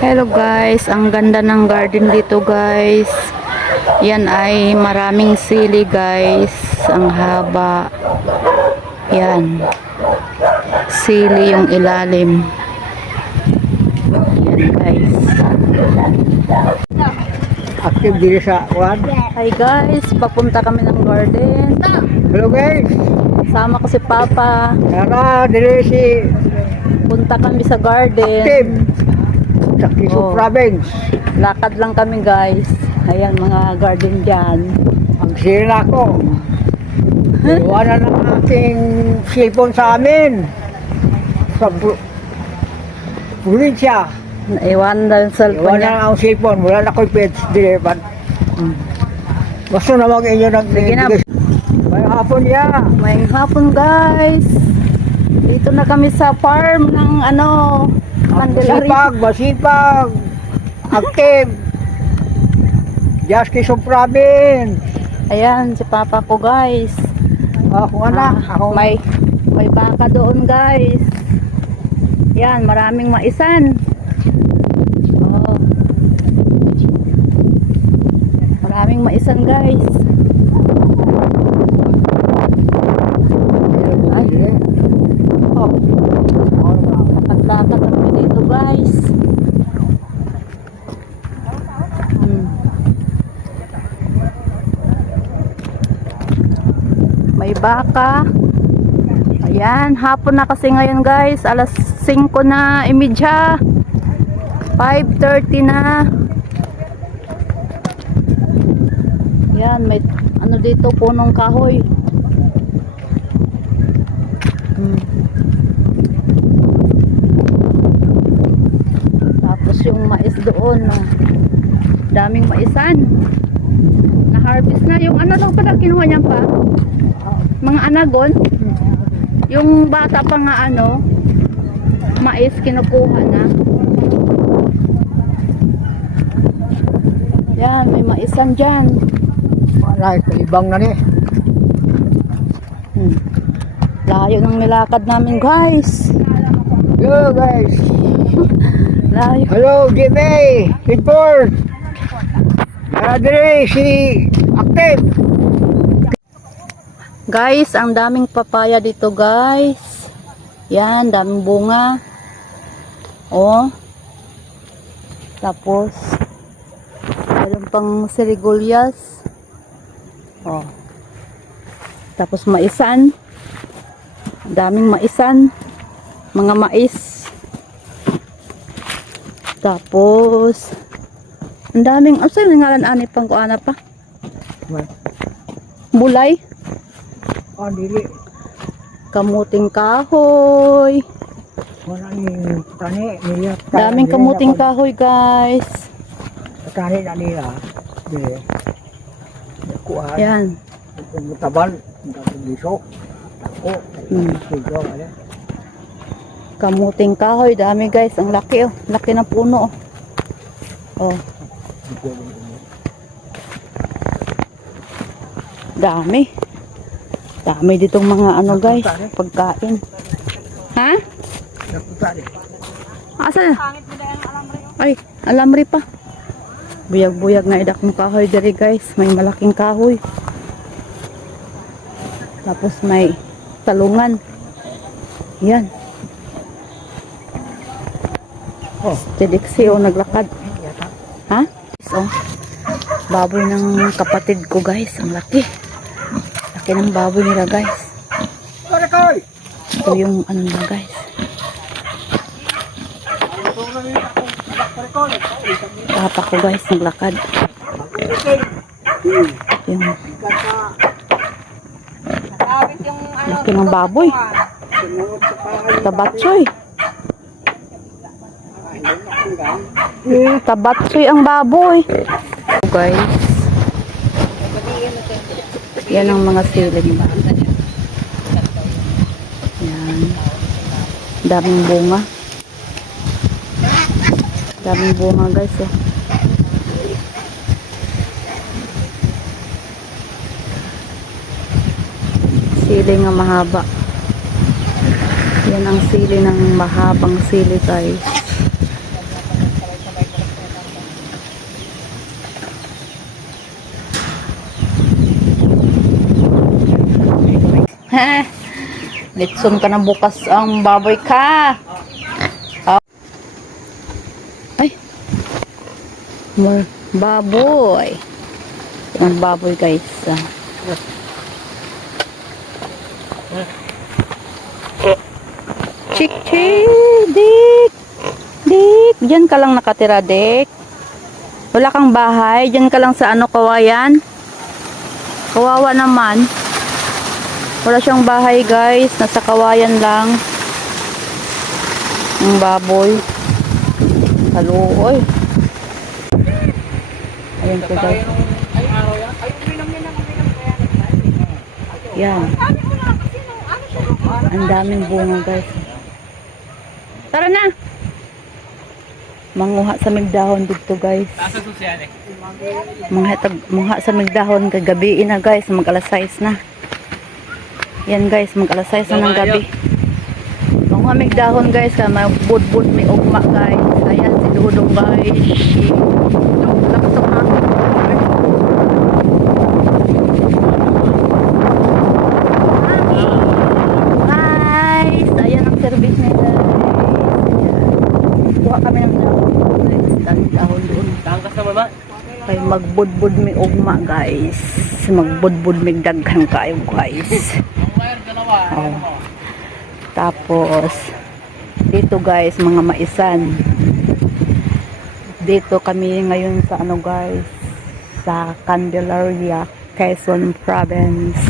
Hello guys, ang ganda ng garden dito guys. Yan ay maraming sili guys. Ang haba. Yan. Sili yung ilalim. Yan guys. Active diri sa one. Hi guys, papunta kami ng garden. Hello guys. Sama ko si Papa. Tara diri si Punta kami sa garden. Active sa Quezon Oh. Province. Lakad lang kami guys. Ayan mga garden dyan. Ang sira ko. Iwanan ang aking cellphone sa amin. Sa probinsya. Naiwan na yung cellphone Iwanan niya. ang cellphone. Wala na ko'y pets diri. Gusto na mag-inyo ng Sige na. May hapon ya. May hapon guys. Dito na kami sa farm ng Candelaria. Masipag. Active. Just Quezon Province. Ayan si Papa ko guys. Ako anak. Ako May baka doon guys. Yan, maraming maisan. Oh. Maraming maisan guys. Ay. Oh. Lakad-lakad kami dito guys. May baka. Ayan, hapon na kasi ngayon guys. Alas 5 na imidya. 5:30 na. Yan, may dito, punong kahoy. Tapos yung mais doon, daming maisan. Na-harvest na yung daw pala kinuha niya pa? Mga anagon. Yung bata pa nga mais kinukuha na. Yan, may maisan dyan. Wala, ibang na ni. Layo ng nilakad namin guys. Hello guys. Layo. Hello Jimmy. Report. Diri si Active. Guys, ang daming papaya dito guys. Yan, daming bunga. Oh. Tapos mayroon pang sirigulyas. Oh. Tapos maisan. Daming maisan. Mga mais. Tapos ang daming, saan ngalan ani pang kuana pa? Bulay. Oh, dili. Kamuting kahoy. Wala ni tani niya. Daming kamuting kahoy guys. Tani na nila. Dili. Kuha. Yan. Tabal, bisok. Ako. Sigo ala. Kamuting kahoy. Dami guys. Ang laki oh. Laki ng puno oh. Oh. Dami. Dami ditong mga guys. Pagkain. Ha? Asan? Ay, alamri pa. Buyag-buyag na idak ng kahoy diri guys. May malaking kahoy. Tapos may talungan. Yan. Oh, Tidiksi naglakad. Ha? So, baboy ng kapatid ko guys. Ang laki. Laki ng baboy nila guys. Ito yung nila guys. Papa ko guys naglakad. Yung laki ng baboy. Tabatsoy. Tabatsoy ang baboy. Guys. Yan ang mga siling. Yan. Daming bunga. Daming bunga guys oh. Sili nga mahaba. Yan ang sili ng mahabang sili guys. Litson ka na bukas ang baboy ka. Ay. More baboy. Ang baboy guys. Chick, Dick. Dick, diyan ka lang nakatira, Dick. Wala kang bahay, diyan ka lang sa ano, kawayan. Kawawa naman. Wala siyang bahay, guys. Nasa kawayan lang. Ang baboy. Haluoy. Ayan po, guys. Yan. Ang daming bunga, guys. Tara na! Manguha sa migdahon dito, guys. Manguha sa migdahon kagabi na, guys. Mag-alas 6 na. Yan, guys. Mag-alas 6 na ng gabi. Manguha migdahon, guys. Magbudbud may ugma, guys. Ayan, si Dudong, guys. Laksok na. Guys, ayan ang service nila. Kuha kami ng dahon. Guys, daming dahon doon. Tangkas naman ba? Kay magbudbud may ugma, guys. Magbudbud may daghan kayo, guys. Oh. Tapos dito, guys, mga maisan. Dito kami ngayon sa ano, guys, sa Candelaria, Quezon Province.